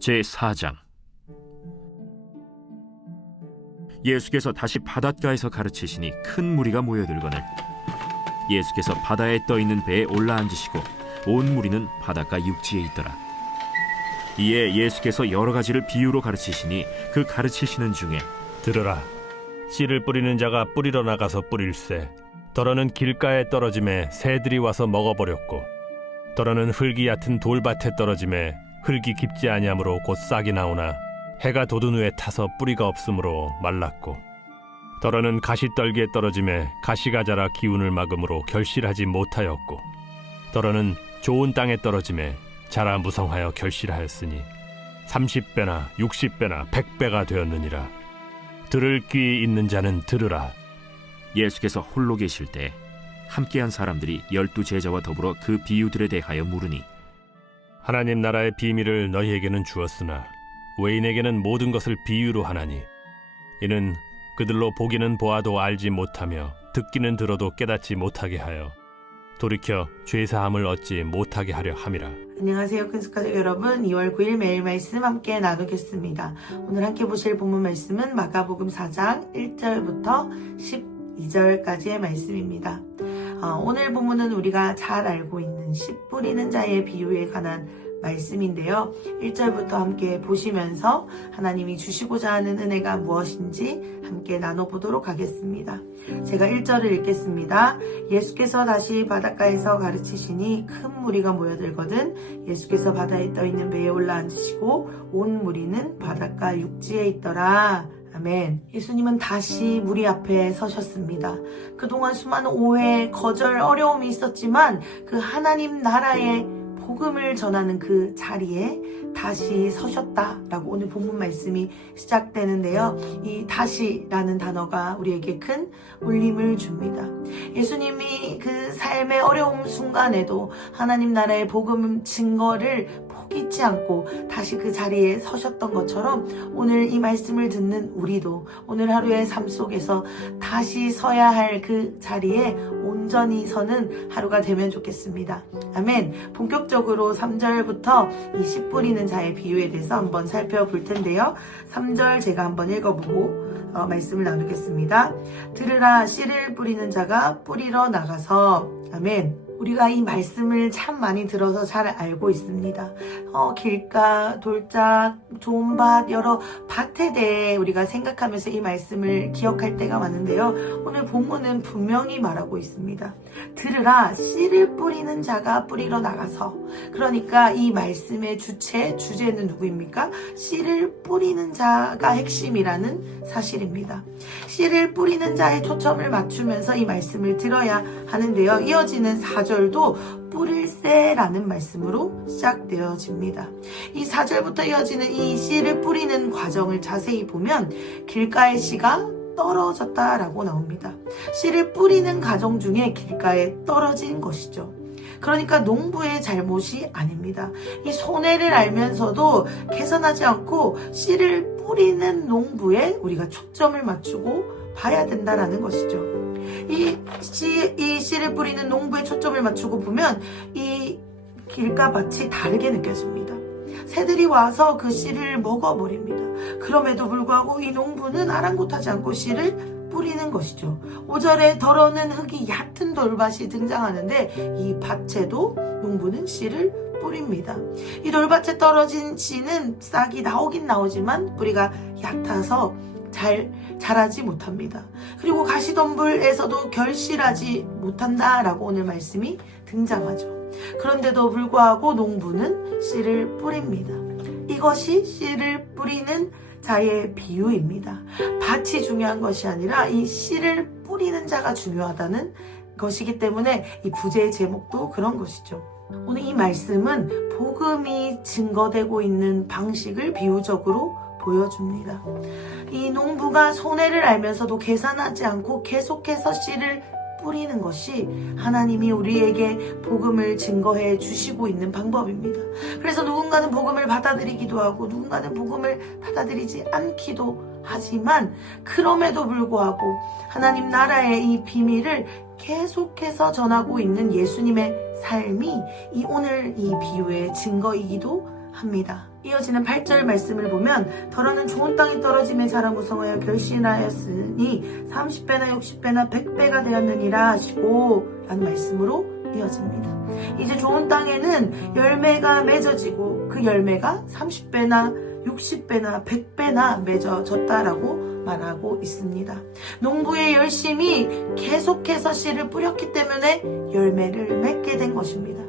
제4장. 예수께서 다시 바닷가에서 가르치시니 큰 무리가 모여들거늘 예수께서 바다에 떠있는 배에 올라앉으시고 온 무리는 바닷가 육지에 있더라. 이에 예수께서 여러 가지를 비유로 가르치시니 그 가르치시는 중에 들으라. 씨를 뿌리는 자가 뿌리러 나가서 뿌릴새. 더러는 길가에 떨어짐에 새들이 와서 먹어버렸고, 더러는 흙이 얕은 돌밭에 떨어짐에 흙이 깊지 아니하므로 곧 싹이 나오나 해가 돋은 후에 타서 뿌리가 없으므로 말랐고, 더러는 가시떨기에 떨어짐에 가시가 자라 기운을 막음으로 결실하지 못하였고, 더러는 좋은 땅에 떨어짐에 자라 무성하여 결실하였으니 30배나 60배나 100배가 되었느니라. 들을 귀 있는 자는 들으라. 예수께서 홀로 계실 때 함께한 사람들이 12 제자와 더불어 그 비유들에 대하여 물으니, 하나님 나라의 비밀을 너희에게는 주었으나 외인에게는 모든 것을 비유로 하나니, 이는 그들로 보기는 보아도 알지 못하며 듣기는 들어도 깨닫지 못하게 하여 돌이켜 죄사함을 얻지 못하게 하려 함이라. 안녕하세요. 큰숙가족 여러분, 2월 9일 매일 말씀 함께 나누겠습니다. 오늘 함께 보실 본문 말씀은 마가복음 4장 1절부터 12절까지의 말씀입니다. 오늘 본문은 우리가 잘 알고 있는 씨 뿌리는 자의 비유에 관한 말씀인데요. 1절부터 함께 보시면서 하나님이 주시고자 하는 은혜가 무엇인지 함께 나눠보도록 하겠습니다. 제가 1절을 읽겠습니다. 예수께서 다시 바닷가에서 가르치시니 큰 무리가 모여들거든 예수께서 바다에 떠있는 배에 올라앉으시고 온 무리는 바닷가 육지에 있더라. 아멘. 예수님은 다시 무리 앞에 서셨습니다. 그동안 수많은 오해, 거절, 어려움이 있었지만 그 하나님 나라의 복음을 전하는 그 자리에 다시 서셨다라고 오늘 본문 말씀이 시작되는데요. 이 다시라는 단어가 우리에게 큰 울림을 줍니다. 예수님이 그 삶의 어려움 순간에도 하나님 나라의 복음 증거를 포기치 않고 다시 그 자리에 서셨던 것처럼 오늘 이 말씀을 듣는 우리도 오늘 하루의 삶 속에서 다시 서야 할 그 자리에 온전히 서는 하루가 되면 좋겠습니다. 아멘. 본격적으로 3절부터 이 씨 뿌리는 자의 비유에 대해서 한번 살펴볼 텐데요. 3절 제가 한번 읽어보고 말씀을 나누겠습니다. 들으라. 씨를 뿌리는 자가 뿌리러 나가서. 아멘. 우리가 이 말씀을 참 많이 들어서 잘 알고 있습니다. 길가, 돌짝, 좋은 밭, 여러 밭에 대해 우리가 생각하면서 이 말씀을 기억할 때가 많은데요. 오늘 본문은 분명히 말하고 있습니다. 들으라. 씨를 뿌리는 자가 뿌리러 나가서. 그러니까 이 말씀의 주제는 누구입니까? 씨를 뿌리는 자가 핵심이라는 사실입니다. 씨를 뿌리는 자에 초점을 맞추면서 이 말씀을 들어야 하는데요. 이어지는 4절도 뿌릴새라는 말씀으로 시작되어집니다. 이 4절부터 이어지는 이 씨를 뿌리는 과정을 자세히 보면 길가의 씨가 떨어졌다라고 나옵니다. 씨를 뿌리는 과정 중에 길가에 떨어진 것이죠. 그러니까 농부의 잘못이 아닙니다. 이 손해를 알면서도 개선하지 않고 씨를 뿌리는 농부에 우리가 초점을 맞추고 봐야 된다라는 것이죠. 이 씨를 뿌리는 농부에 초점을 맞추고 보면 이 길가 밭이 다르게 느껴집니다. 새들이 와서 그 씨를 먹어버립니다. 그럼에도 불구하고 이 농부는 아랑곳하지 않고 씨를 뿌리는 것이죠. 5절에 더러는 흙이 얕은 돌밭이 등장하는데 이 밭에도 농부는 씨를 뿌립니다. 이 돌밭에 떨어진 씨는 싹이 나오긴 나오지만 뿌리가 얕아서 잘 자라지 못합니다. 그리고 가시덤불에서도 결실하지 못한다라고 오늘 말씀이 등장하죠. 그런데도 불구하고 농부는 씨를 뿌립니다. 이것이 씨를 뿌리는 자의 비유입니다. 밭이 중요한 것이 아니라 이 씨를 뿌리는 자가 중요하다는 것이기 때문에 이 부제의 제목도 그런 것이죠. 오늘 이 말씀은 복음이 증거되고 있는 방식을 비유적으로 보여줍니다. 이 농부가 손해를 알면서도 계산하지 않고 계속해서 씨를 뿌리는 것이 하나님이 우리에게 복음을 증거해 주시고 있는 방법입니다. 그래서 누군가는 복음을 받아들이기도 하고 누군가는 복음을 받아들이지 않기도 하지만 그럼에도 불구하고 하나님 나라의 이 비밀을 계속해서 전하고 있는 예수님의 삶이 오늘 이 비유의 증거이기도 합니다. 이어지는 8절 말씀을 보면 더러는 좋은 땅이 떨어짐에 자라 무성하여 결실하였으니 30배나 60배나 100배가 되었느니라 하시고 라는 말씀으로 이어집니다. 이제 좋은 땅에는 열매가 맺어지고 그 열매가 30배나 60배나 100배나 맺어졌다라고 말하고 있습니다. 농부의 열심이 계속해서 씨를 뿌렸기 때문에 열매를 맺게 된 것입니다.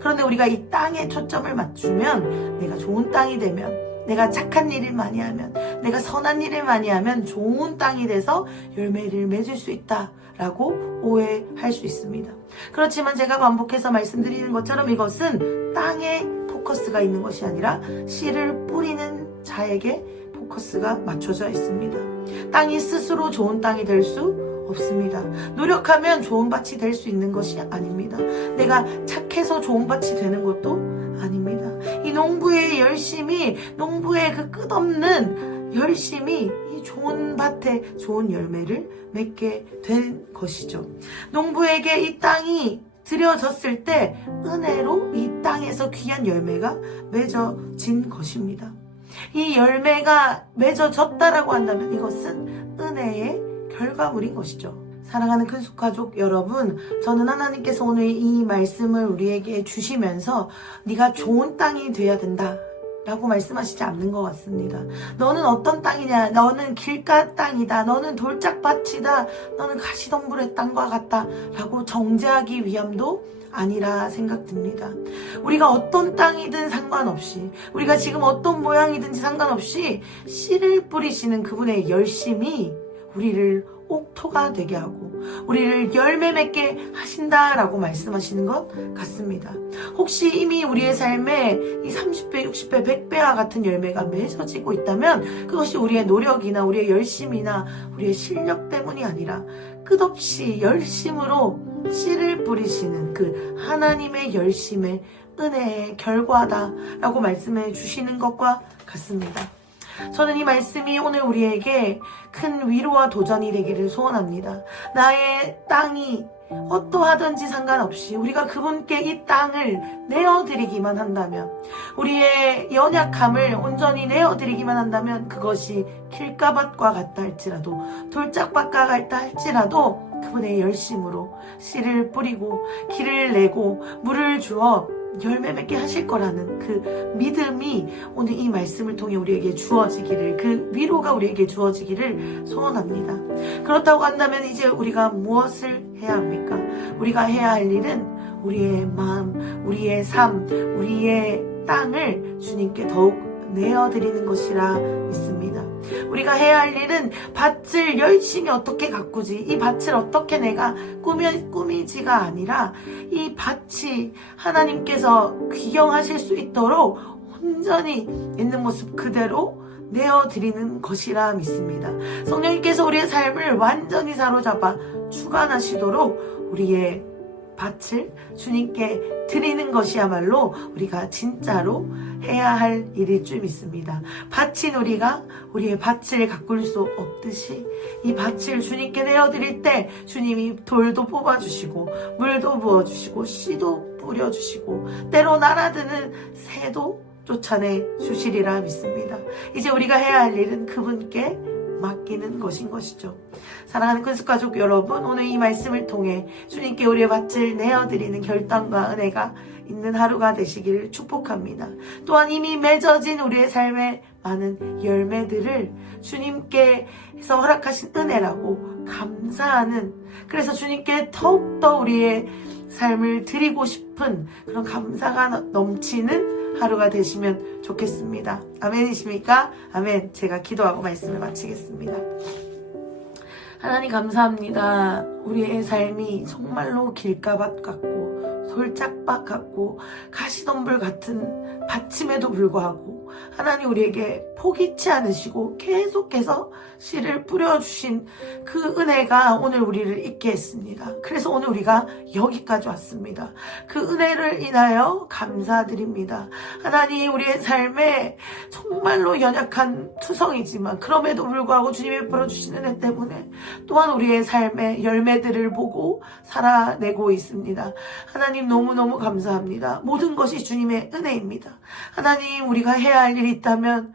그런데 우리가 이 땅에 초점을 맞추면 내가 좋은 땅이 되면, 내가 착한 일을 많이 하면, 내가 선한 일을 많이 하면 좋은 땅이 돼서 열매를 맺을 수 있다라고 오해할 수 있습니다. 그렇지만 제가 반복해서 말씀드리는 것처럼 이것은 땅에 포커스가 있는 것이 아니라 씨를 뿌리는 자에게 포커스가 맞춰져 있습니다. 땅이 스스로 좋은 땅이 될 수 없습니다. 노력하면 좋은 밭이 될 수 있는 것이 아닙니다. 내가 착해서 좋은 밭이 되는 것도 아닙니다. 이 농부의 열심이, 농부의 그 끝없는 열심이 이 좋은 밭에 좋은 열매를 맺게 된 것이죠. 농부에게 이 땅이 들여졌을 때 은혜로 이 땅에서 귀한 열매가 맺어진 것입니다. 이 열매가 맺어졌다라고 한다면 이것은 은혜의 결과물인 것이죠. 사랑하는 큰숙가족 여러분, 저는 하나님께서 오늘 이 말씀을 우리에게 주시면서 네가 좋은 땅이 돼야 된다 라고 말씀하시지 않는 것 같습니다. 너는 어떤 땅이냐? 너는 길가 땅이다. 너는 돌짝밭이다. 너는 가시덤불의 땅과 같다 라고 정죄하기 위함도 아니라 생각됩니다. 우리가 어떤 땅이든 상관없이, 우리가 지금 어떤 모양이든지 상관없이 씨를 뿌리시는 그분의 열심이 우리를 옥토가 되게 하고 우리를 열매 맺게 하신다라고 말씀하시는 것 같습니다. 혹시 이미 우리의 삶에 이 30배, 60배, 100배와 같은 열매가 맺어지고 있다면 그것이 우리의 노력이나 우리의 열심이나 우리의 실력 때문이 아니라 끝없이 열심으로 씨를 뿌리시는 그 하나님의 열심의 은혜의 결과다라고 말씀해 주시는 것과 같습니다. 저는 이 말씀이 오늘 우리에게 큰 위로와 도전이 되기를 소원합니다. 나의 땅이 어떠하든지 상관없이 우리가 그분께 이 땅을 내어드리기만 한다면, 우리의 연약함을 온전히 내어드리기만 한다면 그것이 길가밭과 같다 할지라도 돌짝밭과 같다 할지라도 그분의 열심으로 씨를 뿌리고 길을 내고 물을 주어 열매 맺게 하실 거라는 그 믿음이 오늘 이 말씀을 통해 우리에게 주어지기를, 그 위로가 우리에게 주어지기를 소원합니다. 그렇다고 한다면 이제 우리가 무엇을 해야 합니까? 우리가 해야 할 일은 우리의 마음, 우리의 삶, 우리의 땅을 주님께 더욱 내어드리는 것이라 믿습니다. 우리가 해야 할 일은 밭을 열심히 어떻게 가꾸지, 이 밭을 어떻게 내가 꾸미지가 아니라 이 밭이 하나님께서 귀경하실 수 있도록 온전히 있는 모습 그대로 내어드리는 것이라 믿습니다. 성령님께서 우리의 삶을 완전히 사로잡아 주관하시도록 우리의 밭을 주님께 드리는 것이야말로 우리가 진짜로 해야 할 일일 줄 믿습니다. 밭인 우리가 우리의 밭을 가꿀 수 없듯이 이 밭을 주님께 내어드릴 때 주님이 돌도 뽑아주시고 물도 부어주시고 씨도 뿌려주시고 때로 날아드는 새도 쫓아내 주시리라 믿습니다. 이제 우리가 해야 할 일은 그분께 맡기는 것인 것이죠. 사랑하는 큰숙가족 여러분, 오늘 이 말씀을 통해 주님께 우리의 밭을 내어드리는 결단과 은혜가 있는 하루가 되시기를 축복합니다. 또한 이미 맺어진 우리의 삶의 많은 열매들을 주님께서 허락하신 은혜라고 감사하는, 그래서 주님께 더욱더 우리의 삶을 드리고 싶은 그런 감사가 넘치는 하루가 되시면 좋겠습니다. 아멘이십니까? 아멘. 제가 기도하고 말씀을 마치겠습니다. 하나님 감사합니다. 우리의 삶이 정말로 길가밭 같고 돌짝밭 같고 가시덤불 같은 밭임에도 불구하고 하나님 우리에게 포기치 않으시고 계속해서 씨를 뿌려주신 그 은혜가 오늘 우리를 있게 했습니다. 그래서 오늘 우리가 여기까지 왔습니다. 그 은혜를 인하여 감사드립니다. 하나님 우리의 삶에 정말로 연약한 투성이지만 그럼에도 불구하고 주님이 베풀어주신 은혜 때문에 또한 우리의 삶의 열매들을 보고 살아내고 있습니다. 하나님 너무너무 감사합니다. 모든 것이 주님의 은혜입니다. 하나님 우리가 해야 할 할 일이 있다면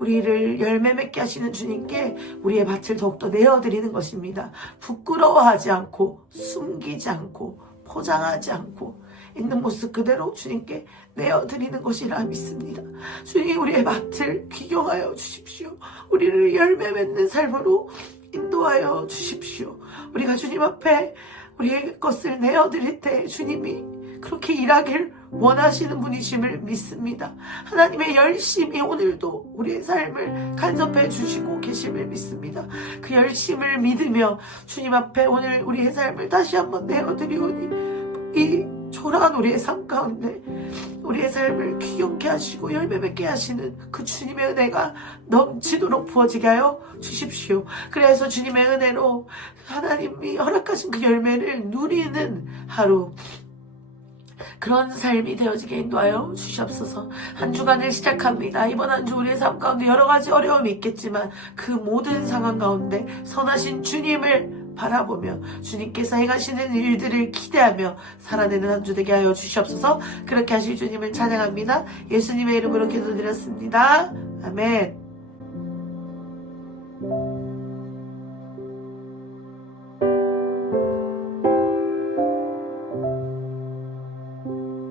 우리를 열매 맺게 하시는 주님께 우리의 밭을 더욱더 내어드리는 것입니다. 부끄러워하지 않고 숨기지 않고 포장하지 않고 있는 모습 그대로 주님께 내어드리는 것이라 믿습니다. 주님, 우리의 밭을 귀경하여 주십시오. 우리를 열매 맺는 삶으로 인도하여 주십시오. 우리가 주님 앞에 우리의 것을 내어드릴 때 주님이 그렇게 일하길 원하시는 분이심을 믿습니다. 하나님의 열심이 오늘도 우리의 삶을 간섭해 주시고 계심을 믿습니다. 그 열심을 믿으며 주님 앞에 오늘 우리의 삶을 다시 한번 내어드리오니 이 초라한 우리의 삶 가운데 우리의 삶을 귀경케 하시고 열매 맺게 하시는 그 주님의 은혜가 넘치도록 부어지게 하여 주십시오. 그래서 주님의 은혜로 하나님이 허락하신 그 열매를 누리는 하루, 그런 삶이 되어지게 인도하여 주시옵소서. 한 주간을 시작합니다. 이번 한 주 우리의 삶 가운데 여러 가지 어려움이 있겠지만 그 모든 상황 가운데 선하신 주님을 바라보며 주님께서 행하시는 일들을 기대하며 살아내는 한 주 되게 하여 주시옵소서. 그렇게 하실 주님을 찬양합니다. 예수님의 이름으로 기도드렸습니다. 아멘.